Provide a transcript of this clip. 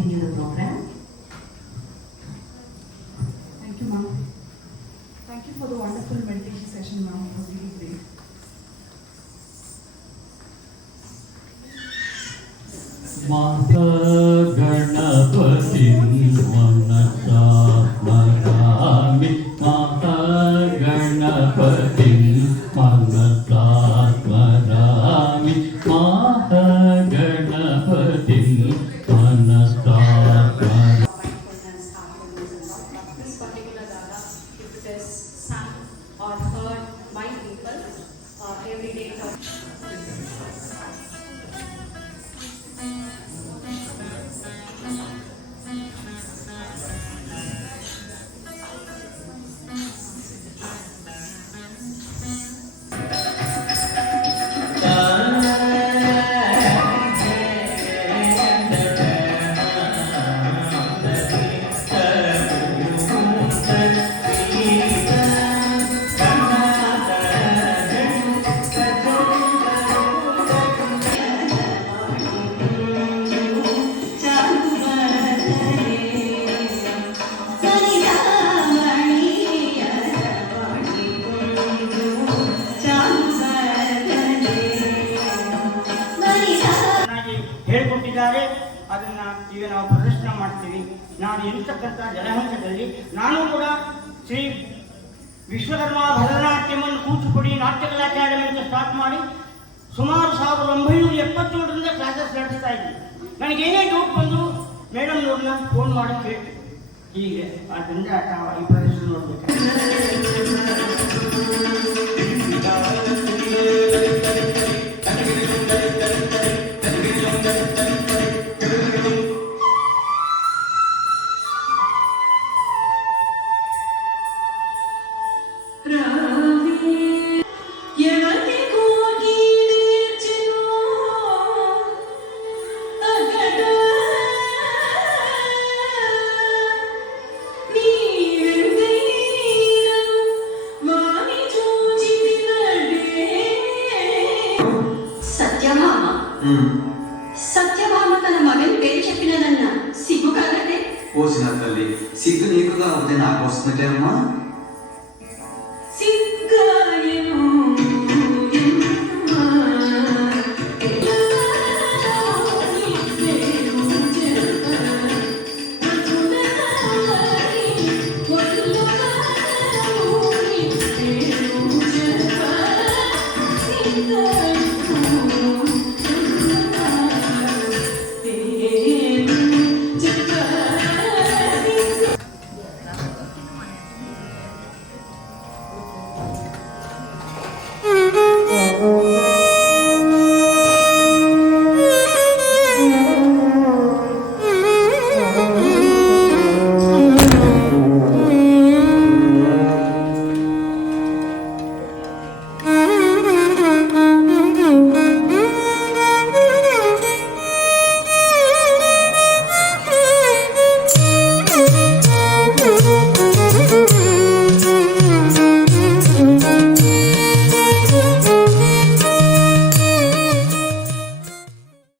continue the program. Thank you, ma'am. Thank you for the wonderful meditation session, ma'am. It was really great. Mahaganapati मनसा स्मरामि महागणपति मनसा स्मरामि महागणपति मनसा स्मरामि. Mindfulness, heartfulness and all, but this particular dada, if it is sung or heard by people every day for ಹೇಳಿಕೊಟ್ಟಿದ್ದಾರೆ. ಅದನ್ನು ಈಗ ನಾವು ಪ್ರದರ್ಶನ ಮಾಡ್ತೀವಿ. ನಾನು ಇರ್ತಕ್ಕಂಥ ಜಲಹಂಸದಲ್ಲಿ ನಾನು ಕೂಡ ಶ್ರೀ ವಿಶ್ವಕರ್ಮ ಭರತನಾಟ್ಯವನ್ನು ಕೂಚಿಪುಡಿ ನಾಟ್ಯಕಲಾ ಅಕಾಡೆಮಿ ಅಂತ ಸ್ಟಾರ್ಟ್ ಮಾಡಿ ಸುಮಾರು 1977ರಿಂದ ಕ್ಲಾಸಸ್ ನಡೆಸ್ತಾ ಇದ್ದೀನಿ. ನನಗೇನೇ ಡೌಟ್ ಬಂದು ಮೇಡಮ್ನವ್ರನ್ನ ಫೋನ್ ಮಾಡಿ ಕೇಳ್ತೀನಿ. ಹೀಗೆ ಆದ್ದರಿಂದ ಈ ಪ್ರದರ್ಶನ ನೋಡಬೇಕು. సత్యభామ తన మగని పేరు చెప్పినదన్న సిగ్గు కాదంటే పోసిన తల్లి సిగ్గు నీకుగా అవుతే నాకు వస్తుంటే అమ్మా.